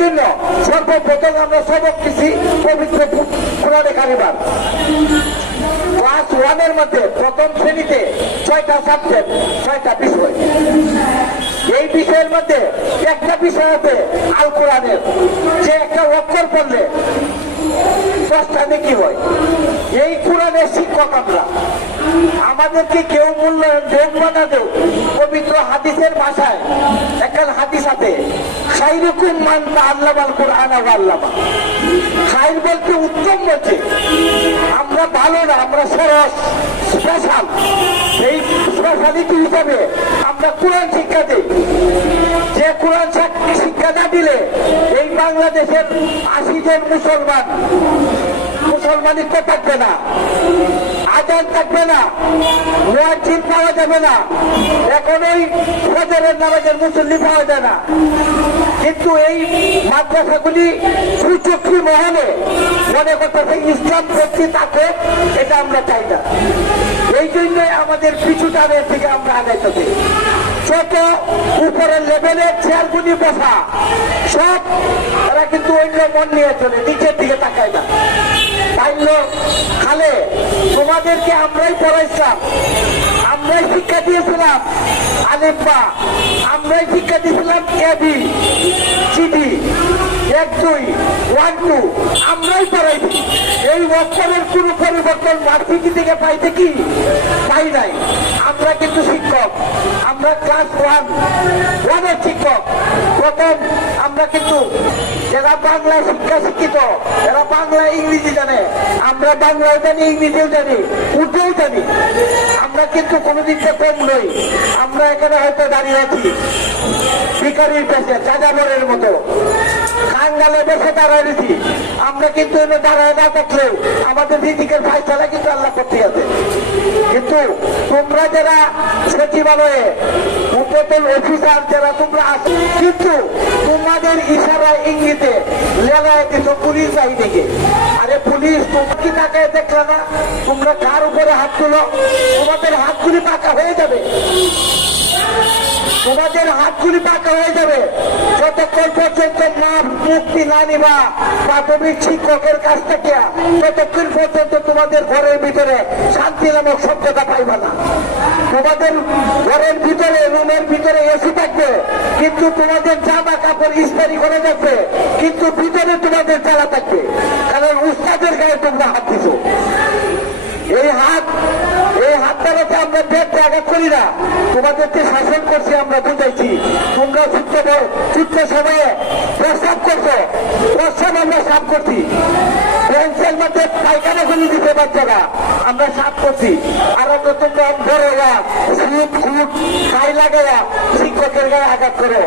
জন্য সর্বপ্রথম আমরা সবক কিছু পবিত্র কোরআনে কারিবার ক্লাস ওয়ানের মধ্যে প্রথম শ্রেণীতে ছয়টা সাবজেক্ট ছয়টা বিষয়। এই বিষয়ের মধ্যে একটা বিষয় আছে আল কোরআনের যে একটা অক্ষর পড়লে দশটা নাকি হয়। এই কোরআনের শিক্ষক আমরা, আমাদেরকে কেউ মূল্যায়ন যোগ বানা দেও পবিত্র হাদিসের ভাষায় একখান হাদিস আছে খাইরুকুম মান আল্লাহ কোরআন আল্লাহ খাইর বলতে উত্তম বলছে, আমরা ভালো না, আমরা সরস স্পেশাল এই স্পেশালিটি হিসাবে আমরা কোরআন শিক্ষা দিই। যে কোরআন শিক- শিক্ষা না দিলে এই বাংলাদেশের আশি জন মুসলমান মুসলমানিত্ব থাকবে না। আজান থাকবে না। মুয়াজ্জিন পাওয়া যাবে না। এখন ওই ফজরের নামাজের মুসল্লি পাওয়া যায় না। কিন্তু এই মাদ্রাসাগুলি সুচক্ষী মহলে মনে করতেছে ইসলাম ভক্তি থাকে এটা আমরা চাই না। এই জন্যই আমাদের পিছু টানের থেকে আমরা আগাইতেছি ছোট উপরের লেভেলের চেয়ারগুলি বসা, সব এরা কিন্তু অন্য মন নিয়ে চলে, নিচের দিকে তাকায় না। পাইল খালে, তোমাদেরকে আমরাই পড়াইছিলাম, আমরাই শিক্ষা দিয়েছিলাম আলিম্বা আমরাই শিক্ষা দিয়েছিলাম এবি সিডি এক, দুই ওয়ান টু আমরাই পড়াইছি। এই অক্ষরের কোনো পরিবর্তন মার্সিটি থেকে পাইছে কি? পাই নাই। আমরা কিন্তু শিক্ষক, আমরা ক্লাস ওয়ান ওয়ানের শিক্ষক। প্রথম আমরা কিন্তু যারা বাংলা শিক্ষা শিক্ষিত যারা বাংলা ইংরেজি জানে। আমরা বাংলাও জানি, ইংরেজিও জানি, উর্দুও জানি। আমরা কিন্তু কোনোদিন তো কম নই। আমরা এখানে হয়তো দাঁড়িয়ে আছি ভিকারির পেশে যাযাবরের মতো। কাঙ্গালে বসে দাঁড়াইছি আমরা কিন্তু এনে দাঁড়ায় না থাকলেও আমাদের দিদিকের ফাইসলা কিন্তু আল্লাহ করতে আছে। কিন্তু তোমরা যারা সচিবালয়ে উপতল অফিসার যারা তোমরা আছো, কিন্তু তোমাদের ইশারা ইঙ্গিতে লেলায় দিত পুলিশ বাহিনীকে আরে পুলিশ, তোমরা কি তাকায় দেখলে না? তোমরা কার উপরে হাত তুলো? তোমাদের হাতগুলি পাকা হয়ে যাবে। তোমাদের হাতগুলি পাকা হয়ে যাবে। যতক্ষণ পর্যন্ত না মুক্তি না নিবা, প্রাথমিক শিক্ষকের কাছ থেকে ততক্ষণ পর্যন্ত তোমাদের ঘরের ভিতরে শান্তি নামক সভ্যতা পাইবা না। তোমাদের ঘরের ভিতরে, রুমের ভিতরে এসি থাকবে, কিন্তু তোমাদের জামা কাপড় ইস্তারি করে যাবে কিন্তু ভিতরে তোমাদের জ্বালা থাকবে। কারণ উস্তাদের গায়ে তোমরা হাত দিছো। এই হাত হাত আমরা পেট আঘাত করি না। তোমাদেরকে শাসন করছি, আমরা বুঝাইছি। তোমরা ছুটতে সময়ে প্রস্তাব করছ, প্রস্তাব আমরা সাফ করছি। বেঞ্চের মধ্যে দিতে বাচ্চারা আমরা সাফ করছি। আর তোমরা বড়রা সুট খুট খাই লাগাইয়া শিক্ষকের গায়ে আঘাত করো।